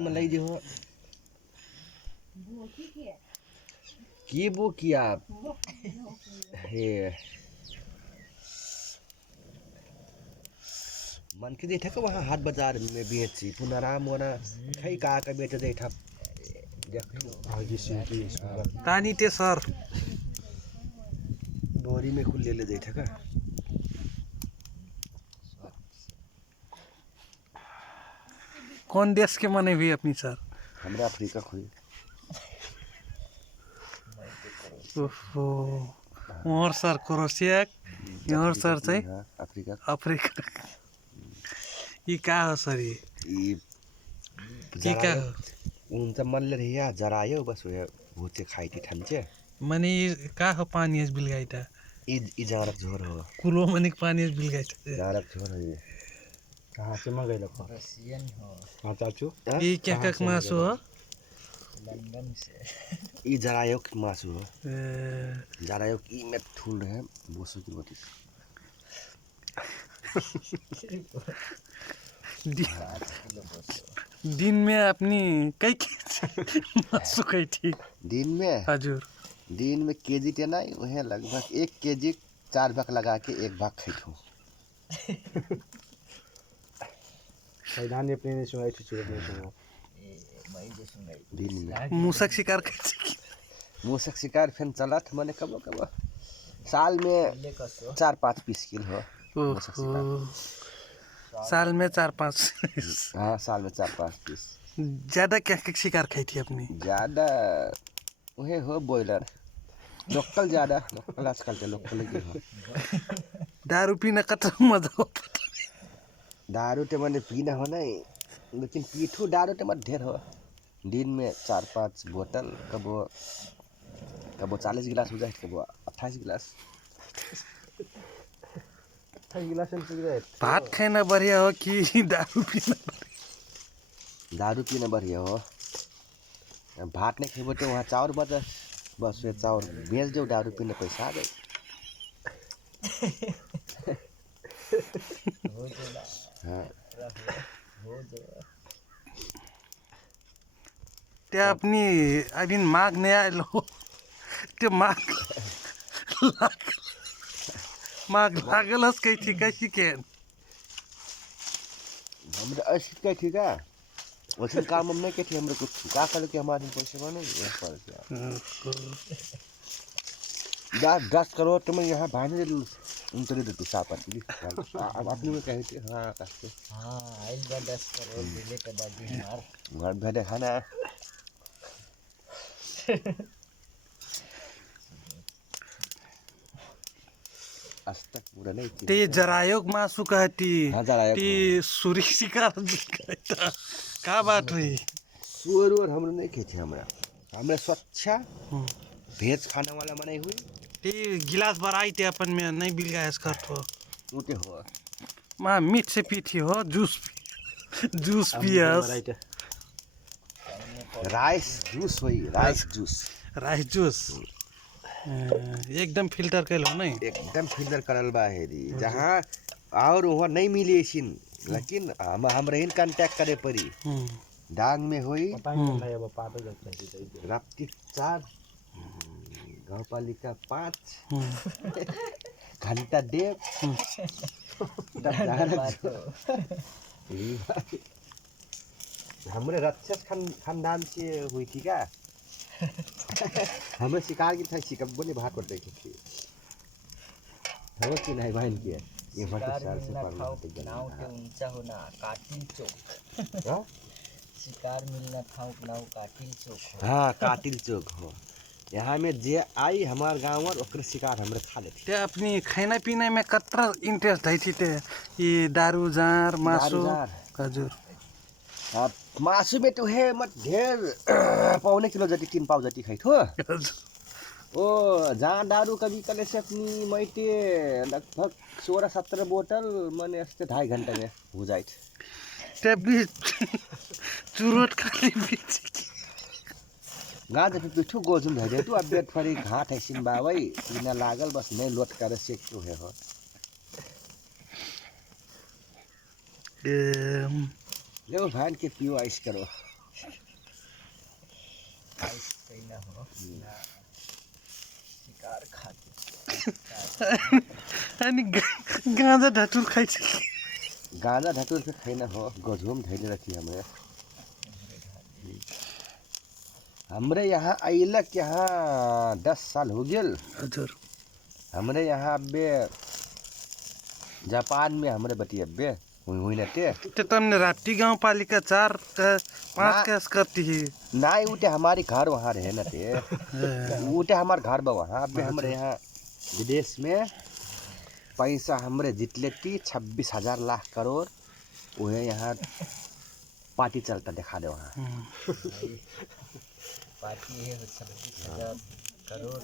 में लई जे हो की वो किया हे मन के देखा वहाँ हाट बाजार में बेची पुनराम वना खै का बेच दे था आगे सिंकी तानी ते सर बोरी में खुल ले दे था का कौन देश के मने भी अपनी सर हमरा अफ्रीका खोई ओहो और सर क्रोएशिया और सर चाहिँ अफ्रीका अफ्रीका ये का हो सर ये का हो उनचा मनले रिया जरायो बस वे भूते खाई थी ठंचे मने का हो पानी इस बिलगाइटा ई जारक झोर हो कुलो मने पानी इस बिलगाइटा जारक झोर है कहाँ से मंगाइल रसियन हो हाँ चाचू ये क्या मासु हो लंदन से ई जरायो मासु हो जरायो ई में ठूल रहे बोसो की रोटी दिन में अपनी कई मासु कई थी दिन में हजुर दिन में केजी टे नहीं वह लगभग 1 केजी 4 भाग लगा के 1 भाग खाइथो सैदानी अपने ने सुनाई थी चुरा ने सुना दिन में मूसक शिकार कैसे मूसक शिकार फिर चलत मने कब साल में 4-5 पीस किल हो साल में 4-5 हाँ साल में 4-5 पीस ज्यादा क्या शिकार खाई थी अपनी ज्यादा वह हो बॉयलर लोकल ज्यादा लोकल आजकल के लोकल की हो दारू पीना कतरा मजा हो दारू ते मैंने पीना हो नहीं लेकिन पीठू दारू ते मत ढेर हो दिन में 4-5 बोतल कबो 40 गिलास हो जाए कबो 28 गिलास गिलास सिगरेट भात खाना बढ़िया हो कि दारू पीना बढ़िया हो भात नहीं खेबो तो वहाँ चाउर बस वे चाउर बेच दो दारू पीने पैसा दे हाँ त्या अपनी अभी माघ नहीं आलो त्यो माघ लागलस कहीं थी कैसी के हमरे ऐसी क्या ठीक है वैसे काम हम नहीं कहते हमरे कुछ क्या कर के हमारे पैसे बने ये पर क्या 10 करोड़ तो मैं यहाँ भाने उनके दे तू सापत अब अपने में कहे थे हाँ कहते हाँ आइल बा 10 करोड़ दिले के दादी हमार घर भेदे खाना आज तक पूरा नहीं ते जरायोग मासु कहती हाँ जरायोग ती सूरी शिकार का बात हुई सुअर और हमने नहीं खेते हमरा स्वच्छ भेज खाने वाला मनाई हुई ते गिलास भराई ते अपन में नहीं बिल गया इसका तो ऊँटे हो माँ मीठ से पीती हो जूस पियस राइस जूस हुई राइस जूस एकदम फिल्टर कैल हो नहीं एकदम फिल्टर करल बा हेरी जहाँ और वहाँ नहीं मिली सिन लेकिन हम रहीन कांटेक्ट करे परी डांग में हुई राप्ती 4 गाँव पालिका 5 घंटा 1.5 हमरे राक्षस खानदान से हुई थी क्या हमें शिकार की था शिकार बोले भाग करते थे हमें कि नहीं भाई इनकी ये शिकार मिलना खाओ नाव के ऊंचा होना काटिल चौक हाँ शिकार मिलना खाओ नाव काटिल चौक हाँ काटिल चौक हो यहाँ में जे आई हमार गाँव और ओकर शिकार हमरे खा लेते ते अपनी खाना पीना में कतरा इंटरेस्ट है थी ते ये दारू जार मासु हजुर अब मासु में तो है मत ढेर 1.5 किलो जति 3 पाव जति खाई थो ओ जहाँ दारू कभी कले से अपनी मैटे लगभग 16-17 बोतल मैंने ऐसे 2.5 घंटे में हो जाए ते भी चुरोट खाली बीच गा जब पिठू गोजुम धरे तू अब बेट फरी घाट है सिन बावई बिना लागल बस नहीं लोट कर से क्यों है हो ले भान के पियो आइस करो कैसे ना हो ना शिकार खाते अनि गाँजा ढाटुर खाइछ गांजा धतूर के खैना हो गजूम धैले रखी हमरे यहाँ अइलक यहाँ 10 साल हो गेल। हजुर हमरे यहाँ अब्बे जापान में हमरे बटी अब्बे हुई न ते ते तमने राप्ती गाउँपालिका 4 का 5 का करती है नाई उठे हमारी घर वहाँ रहे न ते उठे हमार घर बा वहाँ अब्बे हमरे यहाँ विदेश में पैसा हमरे जितले थी 26,000 लाख करोड़ उहे यहाँ पार्टी चलता दिखा दे वहाँ। पार्टी है 26,000 करोड़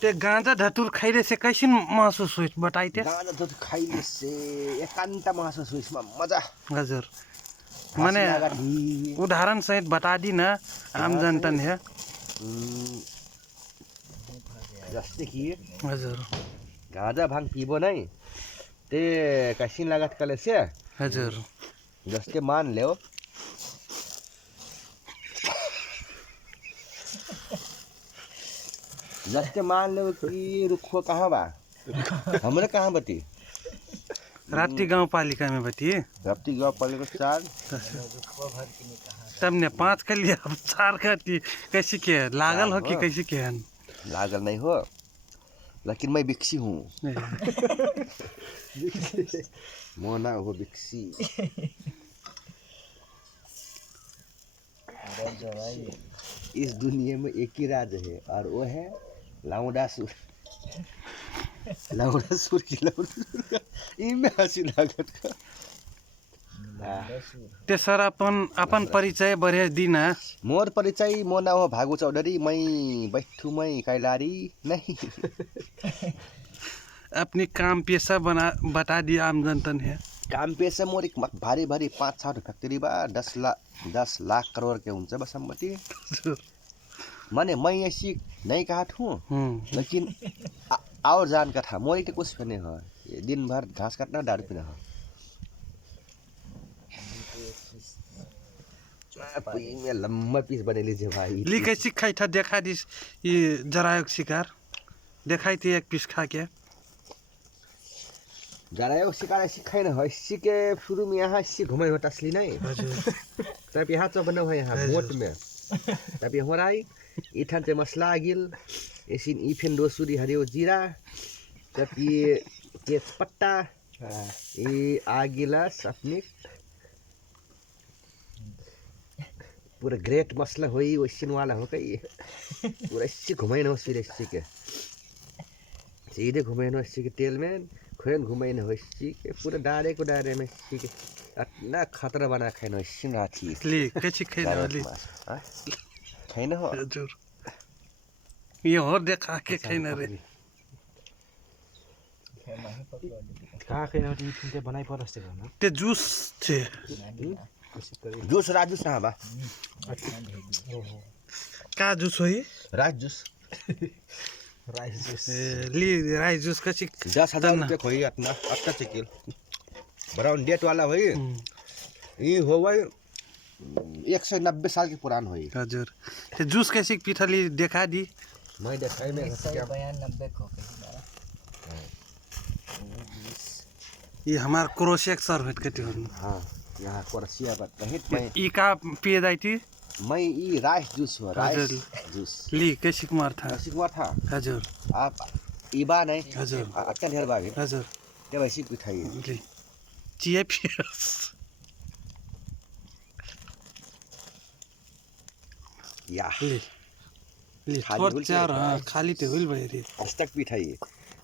ते गाँजा ढाटुर खाइले से कैसिन महसुस होइछ बताइते गांजा तो खाइले से एकांत महसुस हुई इसमें मजा हजुर माने उदाहरण सहित बता दी ना आम जनता ने जस्ते कि हजुर गांजा भांग पीबो नहीं ते कैसी लागत कले से हजुर जस्ते मान ले जस्ते मान लो कि रुखो कहाँ बा हमरे कहाँ बती राप्ती गाउँपालिका में बतिए रप्ती गाँव पड़ेगा 4 तमने 5 का लिया अब 4 का ती कैसे के लागल हो कि कैसे के हन लागल नहीं हो लेकिन मैं बिक्सी हूँ मोना हो बिक्सी इस दुनिया में एक ही राज है और वो है लाउडासुर लाउडासुर की लाउडासुर इनमें हंसी लागत का त्यसर अपन परिचय बढे दिन मोर परिचय मोना हो भागु चौधरी मैं बैठू मैं कैलारी नहीं अपनी काम पेशा बता दिया आम जनता ने काम पेशा मोर एक भारी भारी 5-6 फैक्ट्री बा 10 लाख करोड़ के हुन्छ बस सम्मति माने मैं ऐसी नहीं कहा हूँ लेकिन और जान का था मोरी तो कुछ नहीं है दिन भर घास काटना दारू पीना है में लम्बा पीस बने लीजिए भाई ली कैसी खाई था देखा दिस ये जरायोग शिकार देखाई थी एक पीस खा के जरायोग शिकार ऐसी खाई ना है इसी के शुरू में यहाँ इसी घुमाई होता असली नहीं तब यहाँ तो बना हुआ यहाँ बोट में तब यहाँ राई इठान ते मसला गिल ऐसी इफेन दोसुरी हरियो जीरा तब ये तेज पत्ता ये आगिलास अपने पूरा ग्रेट मसला होई वैसे वाला हो कहीं पूरा इसी घुमाई ना फिर इसी के सीधे घुमाई ना इसी के तेल में खुद घुमाई ना इसी के पूरा डारे को डारे में इसी के इतना खतरा बना खाई ना इसी राती ली कैसी खाई ना ली खाई ना हो हजुर ये और देखा के खाई ना रे कहाँ खाइन इफिन बनाइ परस्ते गर्न ते जूस छे जूस राज जूस ना बा का जूस हो ये राज जूस राइस जुस ली राइस जूस कैसी 10,000 रुपये खोई अपना अच्छा चिकिल ब्राउन डेट वाला हो ये हो भाई 190 साल की पुरान हो हजुर ते जूस कैसी पिठली देखा दी मैं देखाई में 192 को कहीं ये हमार क्रोशेक सर होत कति हो हाँ यहाँ कोरसिया बात कहित मैं ई का पिए जाई थी मैं ये राइस जूस हो राइस जूस ली कैसी कुमार था कैसी कुमार था हजुर आप इबा नहीं हजुर अच्छा ढेर बागे हजुर ते वैसी पिठाई ली चिया पियस या ली ली खाली थोड़ हुल चार के हाँ खाली ते हुल भए रे हस्तक पिठाई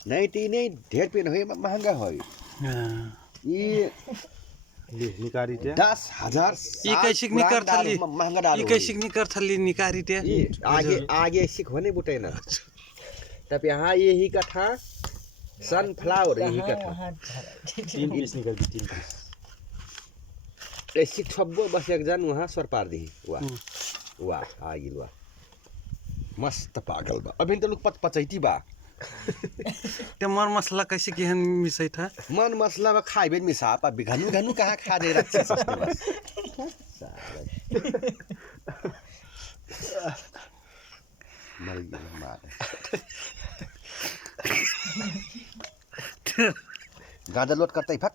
नहीं ती नहीं ढेर पेन हो महंगा हो ये निकारी त्यहाँ 10,000 ई कैसिक निकर थली महंगा डाल ई कैसिक निकर थली निकारी ते आगे आगे सिख होने बुटे ना तब यहाँ यही का था सनफ्लावर यही का था 3 पिस निकाल्छ 3 पिस ऐसी छब्बो बस एक जन वहाँ सर पार दी वाह वाह आगिल वाह मस्त पागल बा अभी तो लोग पचैती बा ते मर मसला कैसे केहन मिसै था मन मसला बा खाई बेन मिसा पा घनु घनु कहाँ खा दे रखी मर गया मार गाजर लोड करता ही फक